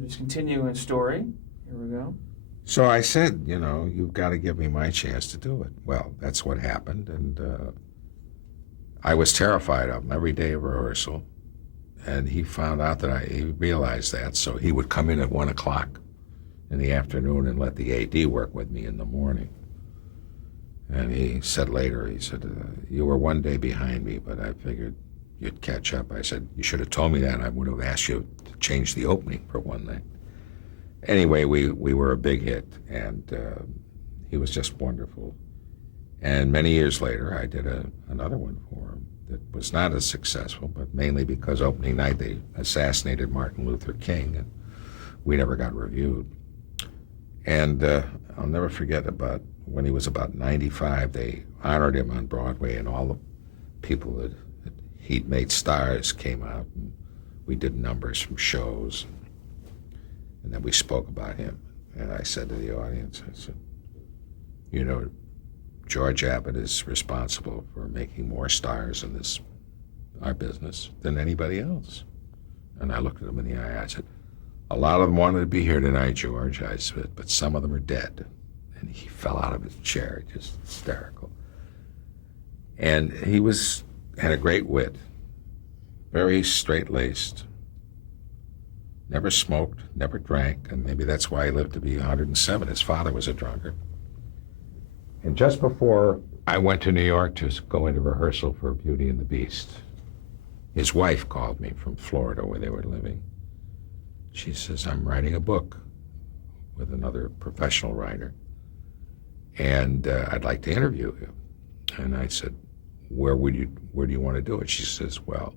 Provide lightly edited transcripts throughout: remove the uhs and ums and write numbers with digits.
We're just continuing the story. Here we go. So I said, you've got to give me my chance to do it. Well, that's what happened, and I was terrified of him every day of rehearsal, and he found out that he realized that, so he would come in at 1 o'clock in the afternoon and let the AD work with me in the morning. And he said later, you were 1 day behind me, but I figured you'd catch up. I said, you should have told me that, and I would have asked you to change the opening for one night. Anyway, we were a big hit, and he was just wonderful. And many years later, I did another one for him that was not as successful, but mainly because opening night they assassinated Martin Luther King, and we never got reviewed. And I'll never forget about when he was about 95, they honored him on Broadway, and all the people that he'd made stars came out, and we did numbers from shows. And then we spoke about him. And I said to the audience, I said, George Abbott is responsible for making more stars in our business than anybody else. And I looked at him in the eye. I said, a lot of them wanted to be here tonight, George. I said, but some of them are dead. And he fell out of his chair, just hysterical. And he had a great wit, very straight-laced, never smoked, never drank, and maybe that's why he lived to be 107. His father was a drunkard. And just before I went to New York to go into rehearsal for Beauty and the Beast, his wife called me from Florida where they were living. She says, I'm writing a book with another professional writer, and I'd like to interview you. And I said, where do you want to do it? She says, well,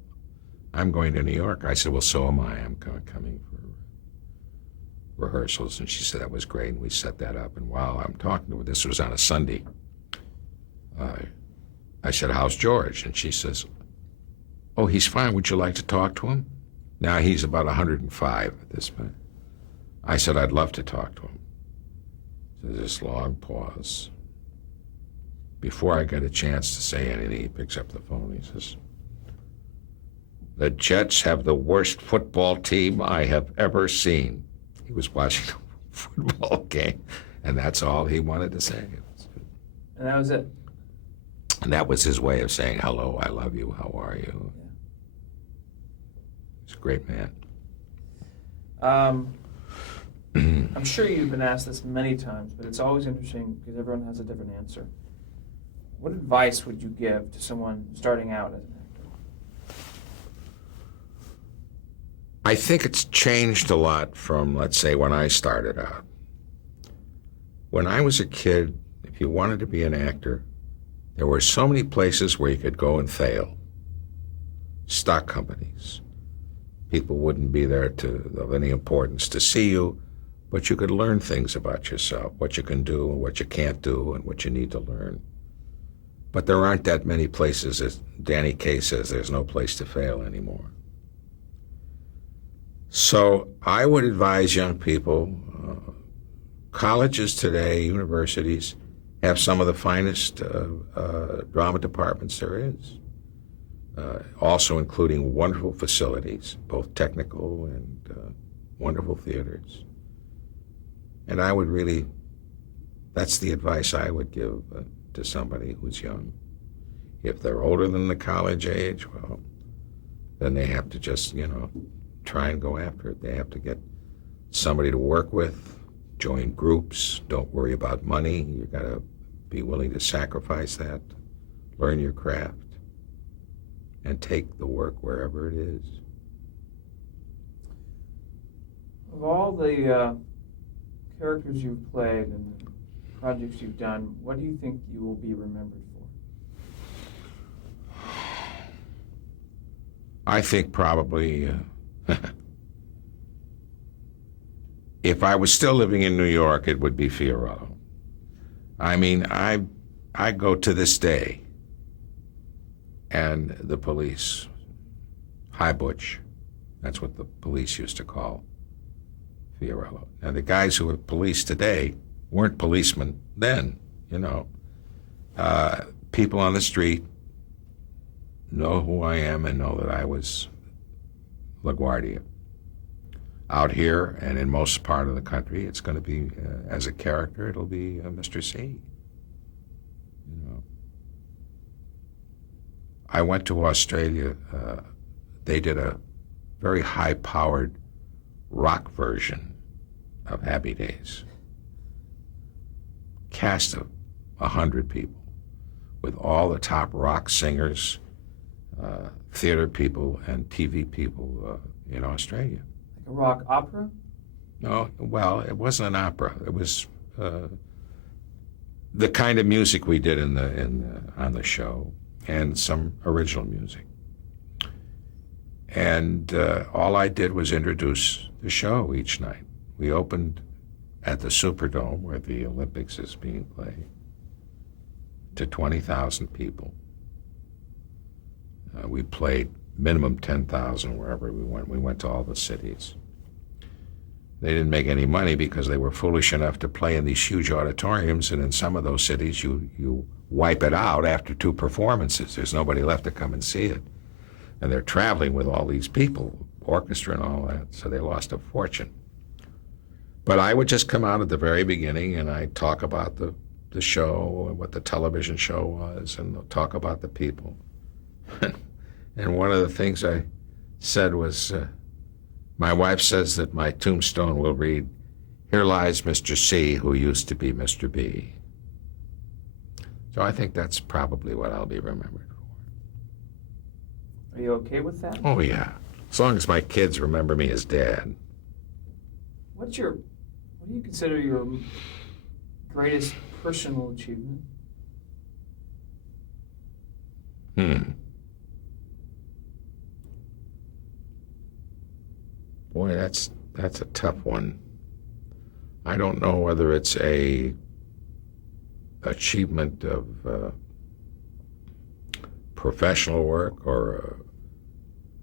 I'm going to New York. I said, well, so am I. I'm coming for rehearsals. And she said, that was great. And we set that up. And while I'm talking to her, this was on a Sunday, I said, how's George? And she says, oh, he's fine. Would you like to talk to him? Now he's about 105 at this point. I said, I'd love to talk to him. There's this long pause. Before I get a chance to say anything, he picks up the phone. He says, the Jets have the worst football team I have ever seen. He was watching a football game, and that's all he wanted to say. And that was it? And that was his way of saying, hello, I love you, how are you? Yeah. He's a great man. I'm sure you've been asked this many times, but it's always interesting because everyone has a different answer. What advice would you give to someone starting out as an actor? I think it's changed a lot from, let's say, when I started out. When I was a kid, if you wanted to be an actor, there were so many places where you could go and fail. Stock companies. People wouldn't be there of any importance to see you, but you could learn things about yourself, what you can do and what you can't do and what you need to learn. But there aren't that many places, as Danny Kaye says, there's no place to fail anymore. So I would advise young people, colleges today, universities, have some of the finest drama departments there is, also including wonderful facilities, both technical and wonderful theaters. And I would really, that's the advice I would give to somebody who's young. If they're older than the college age, well, then they have to just, try and go after it. They have to get somebody to work with, join groups, don't worry about money. You gotta be willing to sacrifice that, learn your craft, and take the work wherever it is. Of all the characters you've played and the projects you've done, what do you think you will be remembered for? I think probably if I was still living in New York, it would be Fiorello. I mean, I go to this day, and the police, Hi Butch, that's what the police used to call Fiorello. Now, the guys who are police today weren't policemen then, People on the street know who I am and know that I was LaGuardia. out here and in most part of the country, it's going to be, as a character, it'll be Mr. C. You know. I went to Australia. They did a very high-powered rock version of Happy Days. Cast of 100 people with all the top rock singers, theater people, and TV people in Australia. Like a rock opera? No, well, it wasn't an opera. It was the kind of music we did on the show, and some original music. And all I did was introduce the show each night. We opened at the Superdome, where the Olympics is being played, to 20,000 people. We played minimum 10,000 wherever we went. We went to all the cities. They didn't make any money because they were foolish enough to play in these huge auditoriums, and in some of those cities you wipe it out after 2 performances. There's nobody left to come and see it. And they're traveling with all these people, orchestra and all that, so they lost a fortune. But I would just come out at the very beginning and I'd talk about the show and what the television show was, and talk about the people. And one of the things I said was, my wife says that my tombstone will read, "Here lies Mr. C, who used to be Mr. B." So I think that's probably what I'll be remembered for. Are you okay with that? Oh, yeah. As long as my kids remember me as Dad. What do you consider your greatest personal achievement? Boy, that's a tough one. I don't know whether it's a achievement of professional work or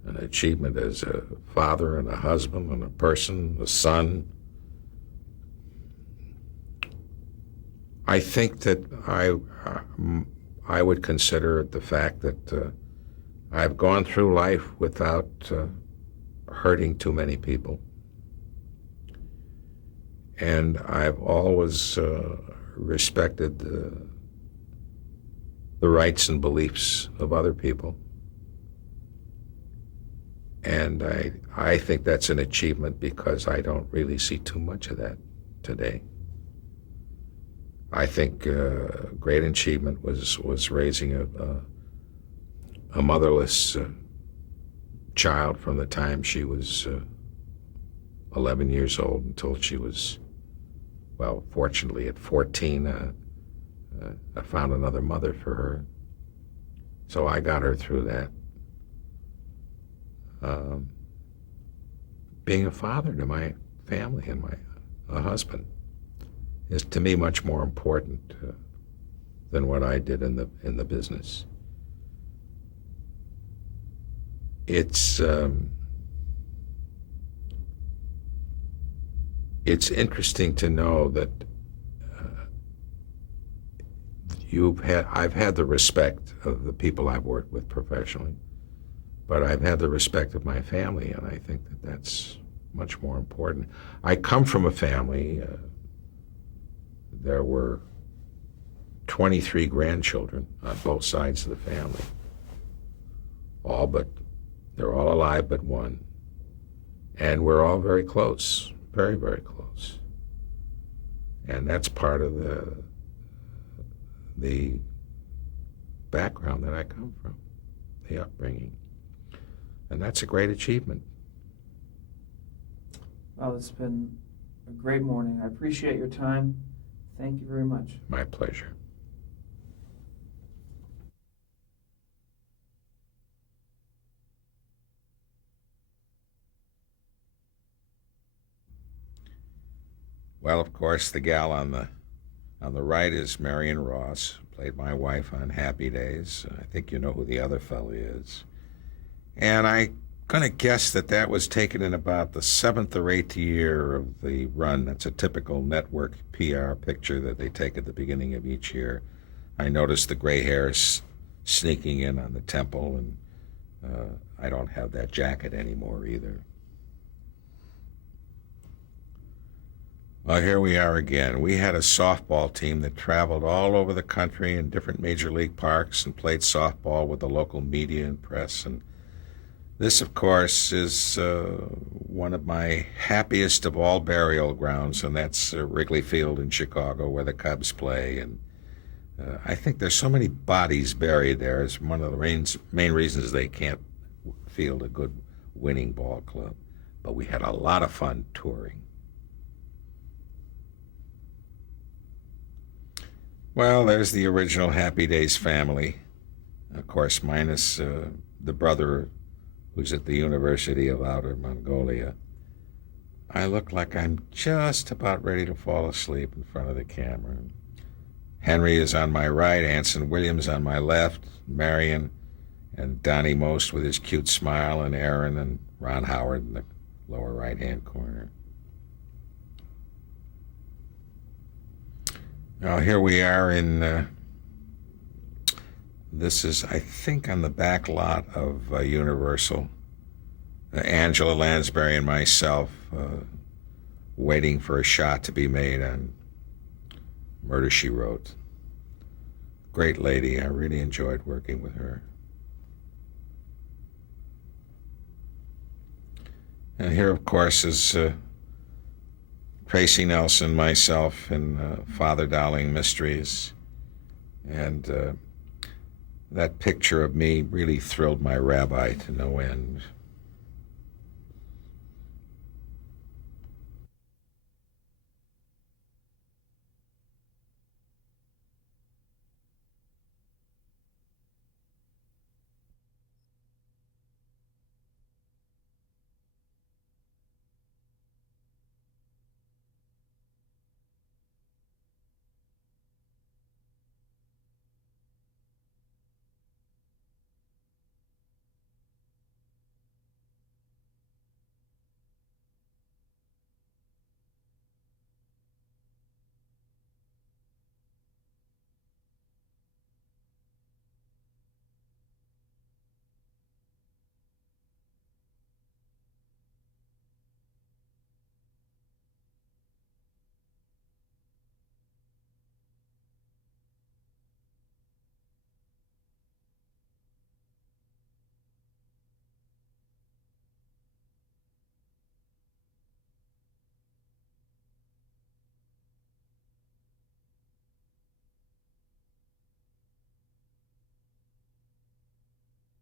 an achievement as a father and a husband and a person, a son. I think that I would consider it the fact that I've gone through life without hurting too many people. And I've always respected the rights and beliefs of other people. And I think that's an achievement because I don't really see too much of that today. I think great achievement was raising a motherless child from the time she was 11 years old until she was, well, fortunately at 14, I found another mother for her. So I got her through that. Being a father to my family and my husband is to me much more important than what I did in the business. It's interesting to know that I've had the respect of the people I've worked with professionally, but I've had the respect of my family, and I think that that's much more important. I come from a family, there were 23 grandchildren on both sides of the family, they're all alive but one. And we're all very close, very, very close. And that's part of the background that I come from, the upbringing. And that's a great achievement. Well, it's been a great morning. I appreciate your time. Thank you very much. My pleasure. Well, of course, the gal on the right is Marion Ross, played my wife on Happy Days. I think you know who the other fellow is. And I'm going to guess that was taken in about the 7th or 8th year of the run. That's a typical network PR picture that they take at the beginning of each year. I noticed the gray hairs sneaking in on the temple, and I don't have that jacket anymore either. Well, here we are again. We had a softball team that traveled all over the country in different major league parks and played softball with the local media and press. And this, of course, is one of my happiest of all burial grounds, and that's Wrigley Field in Chicago, where the Cubs play. And I think there's so many bodies buried there. It's one of the main reasons they can't field a good winning ball club. But we had a lot of fun touring. Well, there's the original Happy Days family, of course, minus the brother who's at the University of Outer Mongolia. I look like I'm just about ready to fall asleep in front of the camera. Henry is on my right, Anson Williams on my left, Marion and Donnie Most with his cute smile, and Aaron and Ron Howard in the lower right-hand corner. Now, here we are in, this is, I think, on the back lot of Universal. Angela Lansbury and myself waiting for a shot to be made on Murder, She Wrote. Great lady. I really enjoyed working with her. And here, of course, is Tracy Nelson, myself, and Father Dowling Mysteries. And that picture of me really thrilled my rabbi to no end.